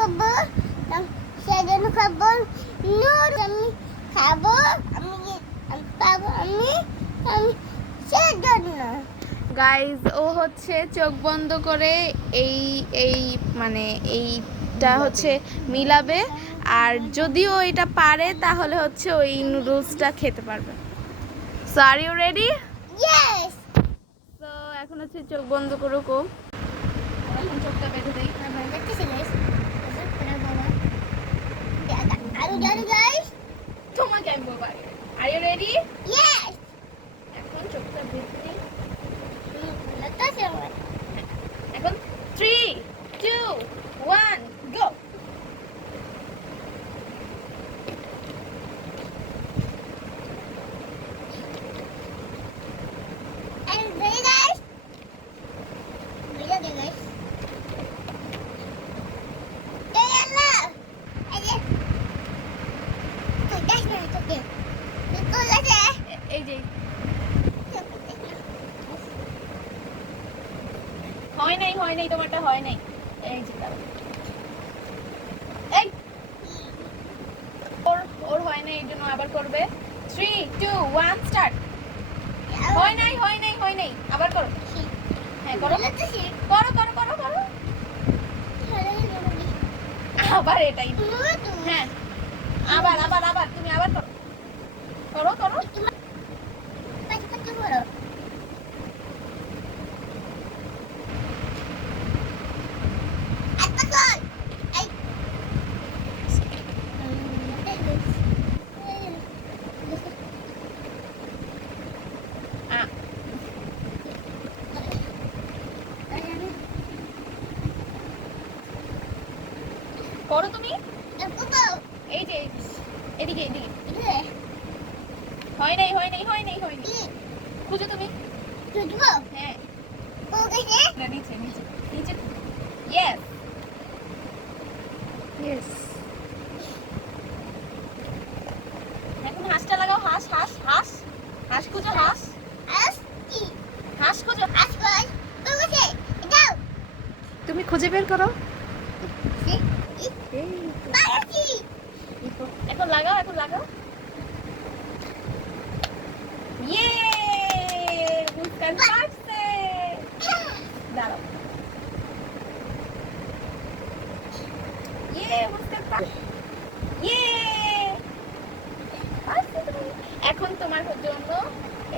খাব সেজন্য খাব নুর আমি খাব আমি পাবো আমি আমি সেজন্য। গাইজ ও হচ্ছে চোখ বন্ধ করে এই এই মানে এইটা হচ্ছে মিলাবে। আর যদিও এটা পারে তাহলে হচ্ছে ওই নুডলসটা খেতে পারবে। So are you ready yes তো এখন হচ্ছে চোখ বন্ধ করুক ও চোখটা বেঁধে দেই আরও জানো গাইস তোমাকে আমি বলব আর ইউ রেডি ইয়েস এখন চোখটা বেঁধে দিই লাগতেছে আমার এখন three two one go And ready guys? Ready guys? Yeah, yeah, And then, that's not okay. Because I said, এই যে হয় নাই হয় নাই, তোমারটা হয় নাই। এই যে এই। ওর ওর হয় নাই, এই জন্য আবার করবে। থ্রি টু ওয়ান স্টার্ট হয় নাই হয় নাই হয় নাই, আবার করো। হ্যাঁ করো। করো করো করো করো। আবার এটাই। হ্যাঁ। আবার আবার আবার, তুমি আবার করো। করো করো। করো তুমি? এই যে এদিকে এদিকে। হয় নাই হয় নাই হয় নাই হয় নাই। খুঁজো তুমি। হ্যাঁ। নিচে নিচে নিচে। ইয়েস ইয়েস এখন হাঁসটা লাগাও হাঁস হাঁস হাঁস। হাঁস খুঁজো হাঁস। হাঁস খুঁজো। তুমি খুঁজে বের করো। এখন লাগাও এখন লাগাও। ইয়ে দাঁড়াও। ইয়ে মুস্কান পারছে ইয়ে এখন তোমার জন্য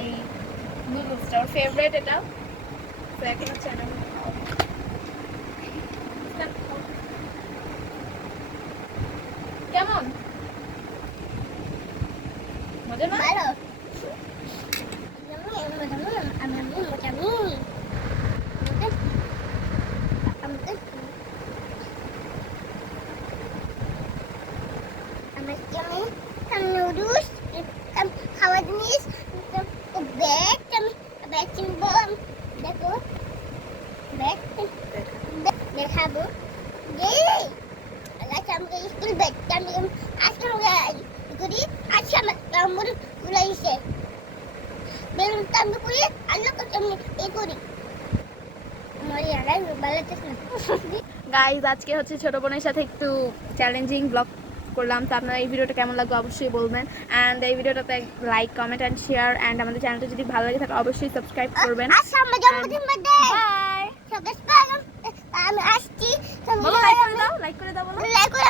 এই নুডলসটা ফেভারিট এটা। তো এখন হচ্ছে Halo. Berhabu. Yay! Allah, kami ke school bed. Kami, askar guys. করি, আজকে আমার গুলাইছে, বেলুন আমি করি, আল্লাহ আমি এই করি, গাইজ আজকে হচ্ছে ছোট বোনের সাথে একটু চ্যালেঞ্জিং ব্লগ করলাম তো আপনারা এই ভিডিওটা কেমন লাগবে অবশ্যই বলবেন। অ্যান্ড এই ভিডিওটাতে like comment and share and আমাদের চ্যানেলটা যদি ভালো লাগে থাকে অবশ্যই সাবস্ক্রাইব করবেন। আচ্ছা আমি আসছি। লাইক করে দাও লাইক করে দাও লাইক করে